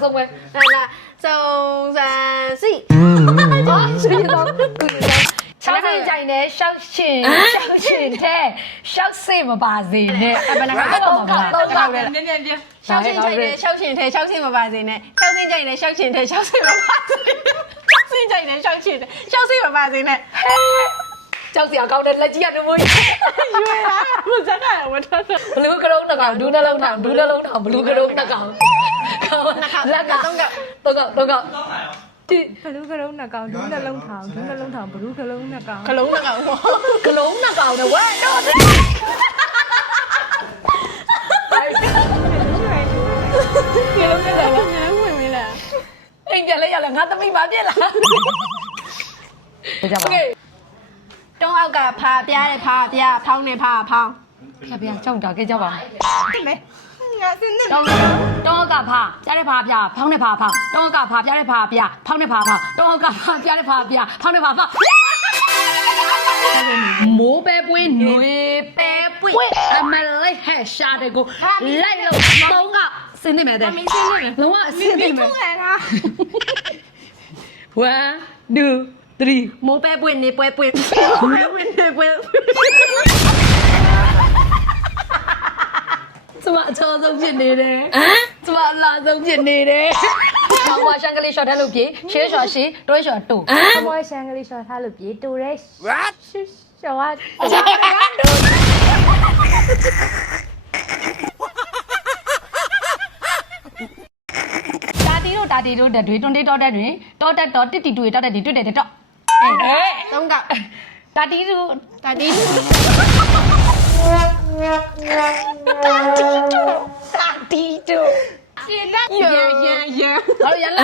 နောက်ဆုံးပဲလာလာစုံစမ်းစီဟာရှင်တော့ကူတယ်ချောင်းဆိုင်ကြိုင်နဲ့ရှောက်ရှင်ရှောက်ရှင်တဲ့ရှောက်စေမပါစေနဲ့အပလကတော့မပါတော့ပါလေနည်းနည်းပြရှောက်ရှင်ကြိုင်နဲ့ရှောက်ရှင်တဲ့ရှောက်စေမပါစေနဲ့ရှောက်ရှင်ကြိုင်နဲ့ရှောက်ရှင်တဲ့ရှေ auk စေမပါစေရှောက်ရှင်ကြိုင်နဲ့ရှောက်ရှင်တဲ့ရှောက်စေမပါစေနဲ့ ဆောင်ဆရာကောင်းတဲ့လက်ကြီးကတမိုးရွေးလားမစကားရမထားဘလူးကရုံးတကောင်ဒူးနှလုံးထောင်ဒူးနှလုံးထောင်ဘလူးကရုံးတကောင်ကောင်းလက်ကတော့တော့တော့တော့တော့ဘလူးကလုံးနှစ်ကောင်ဒူးနှလုံးထောင်ဒူးနှလုံးထောင်ဘလူးကလုံးနှစ်ကောင်ကလုံးနှစ်ကောင်ဟောကလုံးနှစ်ကောင်နဲ့ဝဲတော့ကလုံးနှစ်ကောင်ငါဝင်မလားအိမ်ပြန်လိုက်ရလားငါသမီးမပြက်လား Okay. ဖာပြားတဲ့ဖာပြားဖောင်းတဲ့ဖာဖောင်းဖျားဖျားကြောက်တာကဲကြောက်ပါမယ်ငါစင်းနေတောင်းတောကဖာဖျားတဲ့ဖာဖျားဖောင်းတဲ့ဖာဖောင်းတောကဖာဖျားတဲ့ဖာဖျားဖောင်းတဲ့ဖာဖောင်းတောကဖာဖျားတဲ့ဖာဖျားဖောင်းတဲ့ဖာဖောင်းမိုးပဲပွင့်နွေပဲပွင့်အမလေးဟဲ့ရှာတဲ့ကိုလိုက်လို့တုံးကစင်းနေမယ်တဲ့မင်းစင်းနေမယ်လုံးဝစင်းနေမယ်ထုတ်ရတာ1 2 3မိုးပဲပွင့်နေပွဲပွင့်မိုးပဲပွင့်နေပွဲကျမအချောဆုံးဖြစ်နေတယ်ဟမ်ကျမအလားဆုံးဖြစ်နေတယ်ဘာဝါရှန်ကလေး short ထက်လို့ပြေရှဲ short ရှင်းတွဲ short တူဘာဝါရှန်ကလေး short ထက်လို့ပြေတူရဲ what short တာတီတို့တာတီတို့တက်တွေတွန်တေးတော့တက်တွေတော့တက်တော့တစ်တီတူတွေတော့တက်ဒီတွေ့တယ်တော့ ต้องกับตาดีดูตาดีดูตาดีดูตาดีดูเสียงดังเยอะเยอะเยอะเอาอย่างไร